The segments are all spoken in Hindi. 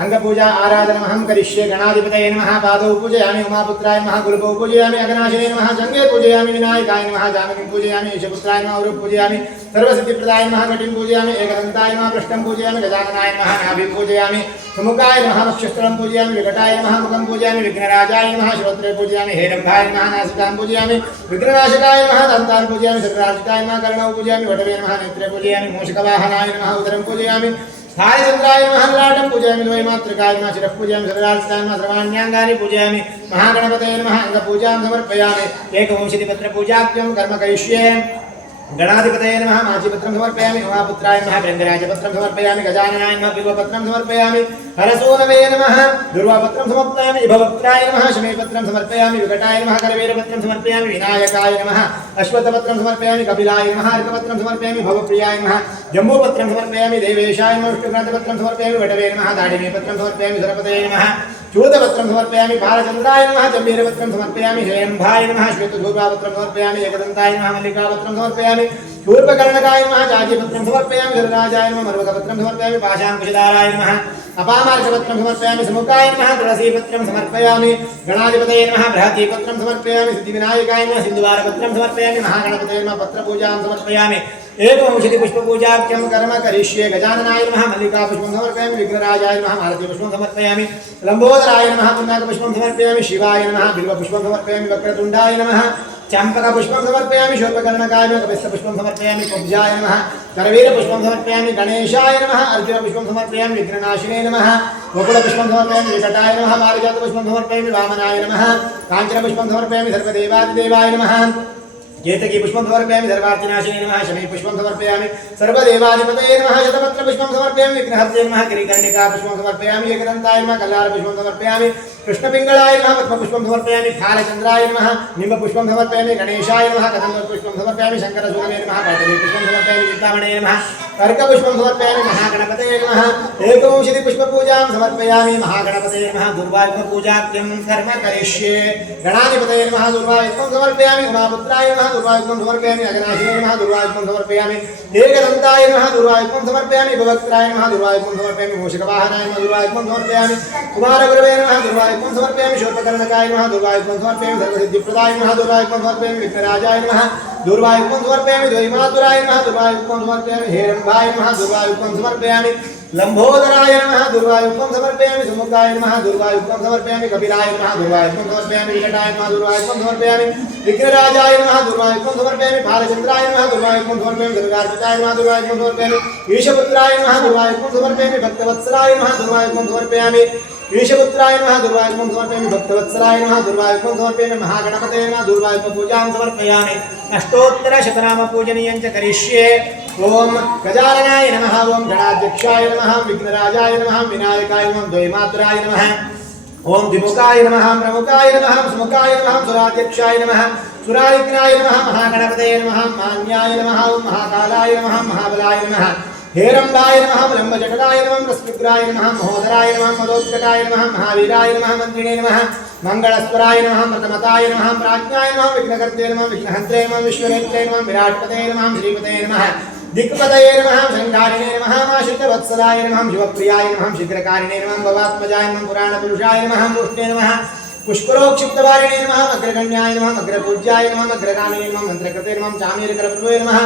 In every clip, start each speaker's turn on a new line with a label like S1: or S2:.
S1: अंगपूजा आराधन अहम करिष्ये गणाधिपत नम, पादौ पूजया उमापुत्राय नम गुरुपौ पूजयाम, अग्नाशिने नम जंगे पूजयामी, विनायकाय नम, जामकिं पूजयामी ईशपुत्राय नम, औरु पूजयामी सर्वसिद्धिप्रदाय नम, कटिं पूजयाम एकदंताय नम पृष्ठं पूजयामी, गजाननाय नम, नाभिं पूजयामी, सुमुखाय नम, वक्षस्थलं पूजयामी, विकटाय नम, मुखं पूजयामी, विघ्नराजाय नम श्रोत्रे पूजयामी, हेरम्भाय नम, नासिकां पूजयामी विघ्ननाशकाय नम, दन्तान् पूजयामी शरीरार्चिताय नम, कर्णौ पूजयामी, वटवे नम, नेत्रे पूजयामी, मूषकवाहनाय नम, उदरं पूजयाम सायचन्द्राय महल्लाटं पूजयामि लोयमातृकाय मा शिरः पूजयामि सदराजस्थाय मा सर्वाण्याङ्गानि पूजयामि, महागणपतये नमः समर्पयामि कर्म करिष्ये। गणाधिपतये नमः, माचीपत्रं समर्पयामि, उमापुत्राय नमः रङ्गराजपत्रं समर्पयामि, गजाननाय नमः बिल्वपत्रं समर्पयामि, हरसूनवे नमः, दुर्वापत्रं समर्पयामि इभवक्त्राय नमः, शमीपत्रं समर्पयामि, विकटाय नमः, करवीरपत्रं समर्पयामि, विनायकाय नमः, अश्वत्थपत्रं समर्पयामि, कपिलाय नमः अर्कपत्रं समर्पयामि, भवप्रियाय नमः, जम्बूपत्रं समर्पयामि, देवेशाय नमः विष्णुप्रान्तपत्रं समर्पयामि, वटवे नमः दाडिनीपत्रं समर्पयामि, सुरपतये नमः। चूतपत्रं समर्पयामि भालचन्द्राय नमः जम्बीरपत्रं समर्पयामि हेम्भाय नमः श्वेतधूर्वापत्रं समर्पयामि एकदन्ताय नमः मल्लिकापत्रं समर्पयामि चूर्पकर्णकाय नमः जाजीपत्रं समर्पयामि गणराजाय नमः मर्वकपत्रं समर्पयामि पाशाङ्कुशदाराय नमः अपामार्गपत्रं समर्पयामि, समुखाय नमः तुलसीपत्रं समर्पयामि, गणाधिपतये नमः, बृहतीपत्रं समर्पयामि, सिद्धिविनायकाय नमः, सिन्धुवारपत्रं समर्पयामि, महागणपतये नमः, पत्रपूजां समर्पयामि एवंशति पुष्पपूजाख्यं कर्म करिष्ये गजाननाय नमः मल्लिका पुष्पं समर्पयामि विघ्नराजाय नमः मालती पुष्पं समर्पयामि लम्बोदराय नमः पुन्नाक समर्पयामि शिवाय नमः बिल्वपुष्पं समर्पयामि वक्रतुण्डाय नमः चम्पकपुष्पं समर्पयामि शोपकर्णकाय कपिस्थपुष्पं समर्पयामि कुब्जाय नमः करवीरपुष्पं समर्पयामि गणेशाय नमः अर्जुनपुष्पं समर्पयामि विघ्ननाशिने नमः गोकुलपुष्पं समर्पयामि विकटाय नमः मारिजातपुष्पं समर्पयामि वामनाय नमः काञ्चनपुष्पं समर्पयामि सर्वदेवादिदेवाय नमः। जेतकी पुष्पं समर्पयामि सर्वार्चनाशिने नमः, शमी पुष्पं समर्पयामि सर्वदेवाधिपतये नमः शतपत्र पुष्पं समर्पयामि विघ्नहस्ते नमः, गिरिकर्णिका पुष्पं समर्पयामि एकदन्ताय नमः कल्लार पुष्पं समर्पयामि कृष्णपिङ्गळाय नमः पद्मपुष्पं समर्पयामि फालचन्द्राय नमः निम्बपुष्पं समर्पयामि गणेशाय नमः कदम्बपुष्पं समर्पयामि शङ्करसूरणे नमः पैतले पुष्पं समर्पयामि चिन्तामणे नमः। कर्कपुष्पं समर्पयामि महागणपतये नमः। एकविंशति पुष्पपूजां समर्पयामि महागणपतये नमः। दुर्वायुपूजाख्यं कर्म करिष्ये। गणाधिपतये नमः। दुर्वायुत्वं समर्पयामि उमापुत्राय नमः। दुर्वायुत्वं समर्पयामि अगनाशिने नमः। दुर्वायुत्वं समर्पयामि एकदन्ताय नमः। दुर्वायुत्वं समर्पयामि भवक्त्राय नमः। दुर्वायुत्वं समर्पयामि मूषकवाहनाय नमः। दुर्वायुत्वं समर्पयामि कुमारगुरवे नमः। दुर्वायुत्वं समर्पयामि शोभकर्णकाय नमः। दुर्वायुत्वं समर्पयामि सर्वसिद्धिप्रदाय नमः। दुर्वायुत्वं समर्पयामि विघ्नराजाय नमः। दुर्वायुत्वं समर्पयामि द्वैमातुराय नमः दुर्वायुत्वं समर्पयामि हेरम्बाय नमः दुर्वायुत्वं समर्पयामि लम्बोदराय नमः दुर्वायुत्वं समर्पयामि सुमुखाय नमः दुर्वायुत्वं समर्पयामि कपिलाय नमः दुर्वायुत्वं समर्पयामि विकटाय नमः दुर्वायुत्वं समर्पयामि विघ्नराजाय नमः दुर्वायुत्वं समर्पयामि बालचन्द्राय नमः दुर्वायुत्वं समर्पयामि दुर्गार्पिताय नमः दुर्वायुत्वं समर्पयामि ईशपुत्राय नमः दुर्वायुत्वं समर्पयामि भक्तवत्सलाय नमः दुर्वायुत्वं समर्पयामि ईशपुत्राय नमः दुर्वायुत्वं समर्पयामि भक्तवत्सलाय नमः दुर्वायुत्वं समर्पयामि महागणपतये नमः दुर्वायुत्वपूजां समर्पयामि अष्टोत्तरशतनामपूजनीयं च करिष्ये ॐ गजाननाय नमः ॐ गणाध्यक्षाय नमः विघ्नराजाय नमः विनायकाय नमः द्वैमातुराय नमः ॐ द्विमुखाय नमः प्रमुखाय नमः सुमुखाय नमः सुराध्यक्षाय नमः सुरारिग्नाय नमः महागणपतये नमः मान्याय नमः महाकालाय नमः महाबलाय नमः हेरम्बाय नमः ब्रह्मजटलाय नमः रस्मिग्राय नमः, महोदराय नमः, मदोत्कटाय नमः, महावीराय नमः मन्त्रिणे नमः मङ्गलस्वराय नमः मृतमताय नमः, प्राज्ञाय नमः विघ्नकर्ते नमः विघ्नहन्त्रे नमः, विश्वनेत्रे नमः विराट्पतये नमः श्रीपतये नमः दिक्पतये नमः शङ्कारिणे नमः माशितवत्सलाय नमः, शिवप्रियाय नमः, शीघ्रकारिणे नमः, भवात्मजाय नमः, पुराणपुरुषाय नमः, मूर्ते नमः, पुष्करोक्षिप्तवारिणे नमः अग्रगण्याय नमः अग्रपूज्याय नमः अग्रगामिने नमः मन्त्रकृते नमः चामीरकरप्रभवे नमः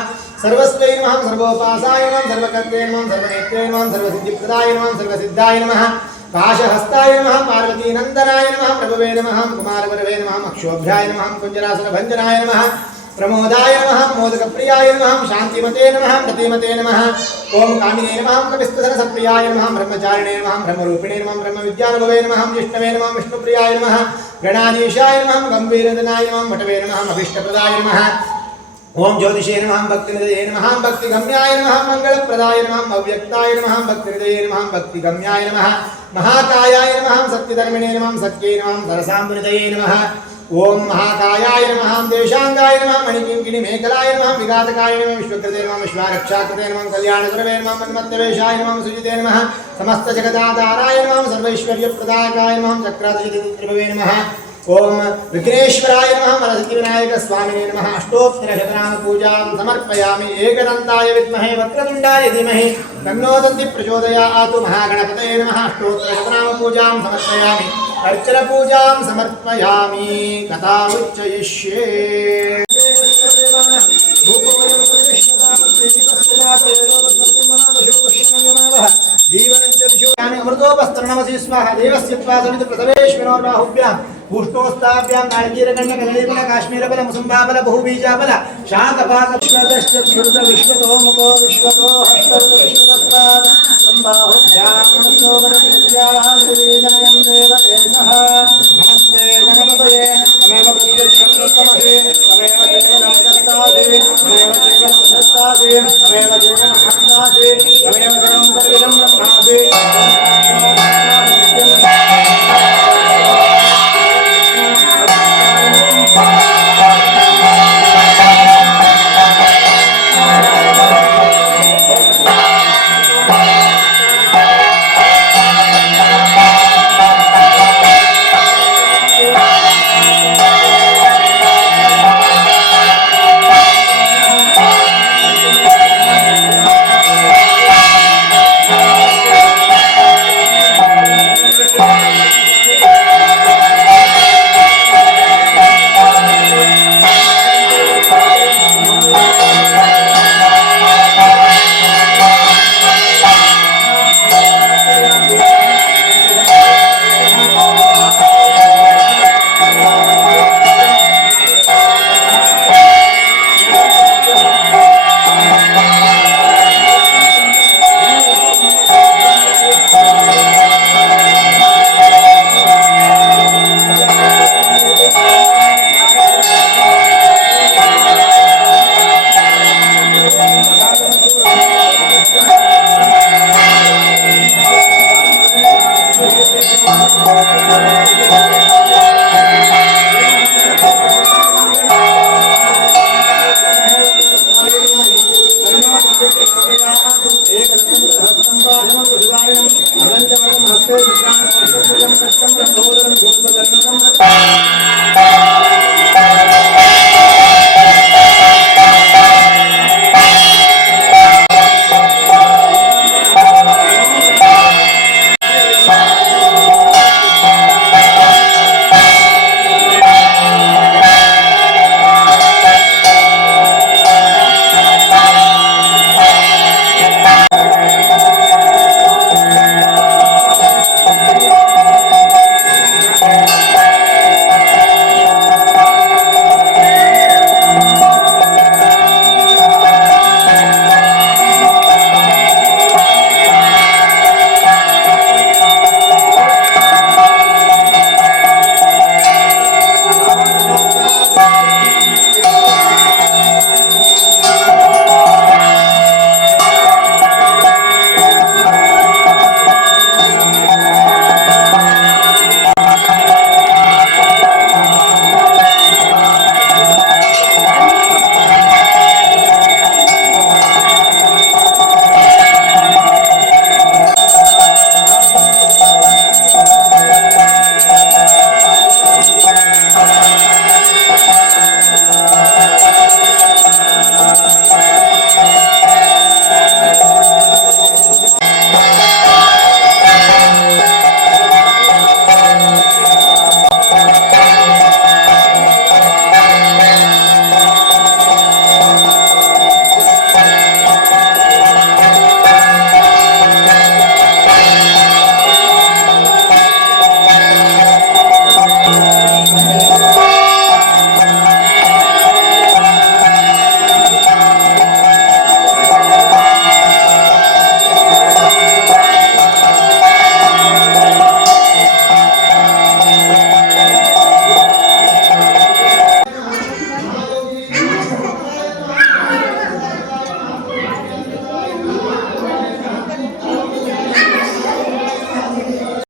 S1: सर्वस्वै नमः सर्वोपासाय नमः सर्वकर्ते नमः सर्वनेत्रे नमः सर्वसिद्धिप्रदाय नमः सर्वसिद्धाय नमः पाशहस्ताय नमः पार्वतीनन्दनाय नमः प्रभवे नमः कुमारवरवे नमः अक्षोभ्याय नमः कुञ्जरासनभञ्जनाय नमः प्रमोदाय नमः मोदकप्रियाय नमः शान्तिमते नमः प्रतिमते नमः ॐ कामिने नमः कविस्तधनसप्रियाय नमः ब्रह्मचारिणे नमः ब्रह्मरूपिणे नमः ब्रह्मविद्यानुभवे नमः विष्णवे नमः विष्णुप्रियाय नमः गणाधीशाय नमः गम्भीरदनाय नमः मठवे नमः अभीष्टप्रदाय नमः ओम ज्योतिषे नमः ఓం జ్యోతిషే నమః భక్తి నిదయే నమః భక్తి గమ్యాయ నమః మంగళ ప్రదాయ నమః అవ్యక్తాయ నమః భక్తి నిదయే నమః భక్తి గమ్యాయ నమః మహాకాయాయ నమః సత్యధర్మిణే నమః సత్యే నమః సరసాంబు నిదయే నమః ఓం మహాకాయాయ నమః దేశాంగాయ నమః మణికింకిణి మేకలాయ నమః విఘాతకాయ నమః విశ్వకృతే నమః విశ్వారక్షాకృతే నమః కళ్యాణసురవే నమః మన్మత్తవేషాయ నమః సుజితే నమః సమస్త జగదాధారాయ నమః సర్వైశ్వర్యప్రదాయకాయ నమః చక్రాధిపతి నమః ओम विघ्नेश्वराय नमः विनायक स्वामिने नमः। अष्टोत्तरशतनाम पूजां समर्पयामि एकदन्ताय विद्महे वक्रतुण्डाय धीमहि। तन्नो दन्ति प्रचोदयात् महागणपतये नमः। अष्टोत्तरशतनाम पूजां समर्पयामि। अर्चनपूजां समर्पयामि। कथामुच्चयिष्ये। जीवनञ्च दिशो अमृतोपस्तरणमसि स्वाहा। देवस्य त्वा समिति प्रसवेश्वरो बाहुभ्याम् కూష్ణోస్తాభ్యాం నాళకీరగణ కదలీబల కాశ్మీరబల ముసంభాబల బహుబీజాబల శాతపాదృత విశ్వతో ముఖో విశ్వతో హస్తోహ